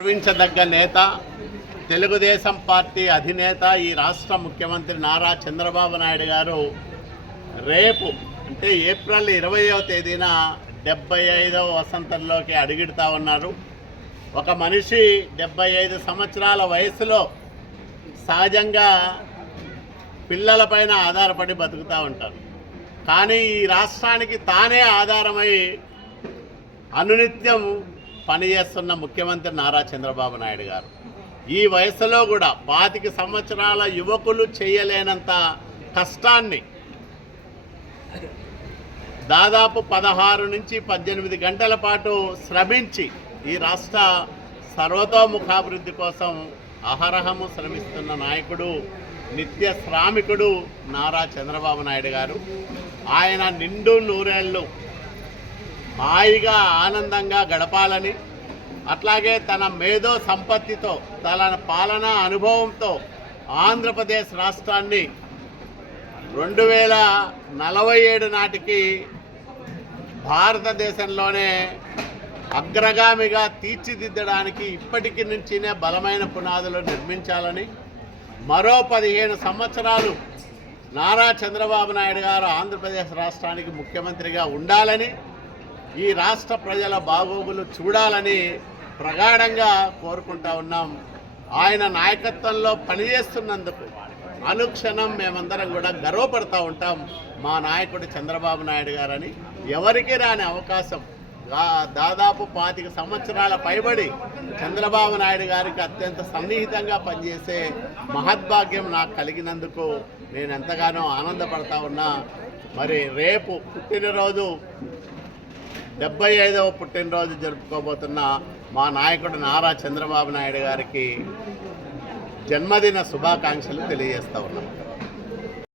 గర్వించదగ్గ నేత, తెలుగుదేశం పార్టీ అధినేత, ఈ రాష్ట్ర ముఖ్యమంత్రి నారా చంద్రబాబు నాయుడు గారు రేపు అంటే ఏప్రిల్ 20వ తేదీన 75వ వసంతంలోకి అడుగుడుతా ఉన్నారు. ఒక మనిషి 75 సంవత్సరాల వయసులో సహజంగా పిల్లలపైన ఆధారపడి బతుకుతూ ఉంటారు. కానీ ఈ రాష్ట్రానికి తానే ఆధారమై అనునిత్యం పనిచేస్తున్న ముఖ్యమంత్రి నారా చంద్రబాబు నాయుడు గారు ఈ వయసులో కూడా 25 సంవత్సరాల యువకులు చేయలేనంత కష్టాన్ని దాదాపు 16 నుంచి 18 గంటల పాటు శ్రమించి ఈ రాష్ట్ర సర్వతోముఖాభివృద్ధి కోసం అహరహము శ్రమిస్తున్న నాయకుడు, నిత్య శ్రామికుడు నారా చంద్రబాబు నాయుడు గారు. ఆయన నిండు నూరేళ్ళు హాయిగా ఆనందంగా గడపాలని, అట్లాగే తన మేధో సంపత్తితో, తన పాలనా అనుభవంతో ఆంధ్రప్రదేశ్ రాష్ట్రాన్ని 2047 నాటికి భారతదేశంలోనే అగ్రగామిగా తీర్చిదిద్దడానికి ఇప్పటికి నుంచినే బలమైన పునాదులు నిర్మించాలని, మరో 15 సంవత్సరాలు నారా చంద్రబాబు నాయుడు గారు ఆంధ్రప్రదేశ్ రాష్ట్రానికి ముఖ్యమంత్రిగా ఉండాలని, ఈ రాష్ట్ర ప్రజల బాగోగులు చూడాలని ప్రగాఢంగా కోరుకుంటా ఉన్నాం. ఆయన నాయకత్వంలో పనిచేస్తున్నందుకు అనుక్షణం మేమందరం కూడా గర్వపడుతూ ఉంటాం. మా నాయకుడు చంద్రబాబు నాయుడు గారని ఎవరికి రాని అవకాశం, దాదాపు 25 సంవత్సరాల పైబడి చంద్రబాబు నాయుడు గారికి అత్యంత సన్నిహితంగా పనిచేసే మహద్భాగ్యం నాకు కలిగినందుకు నేను ఎంతగానో ఆనందపడతా ఉన్నా. మరి రేపు పుట్టినరోజు 75వ పుట్టినరోజు జరుపుకోబోతున్న మా నాయకుడు నారా చంద్రబాబు నాయుడు గారికి జన్మదిన శుభాకాంక్షలు తెలియజేస్తూ ఉన్నాం.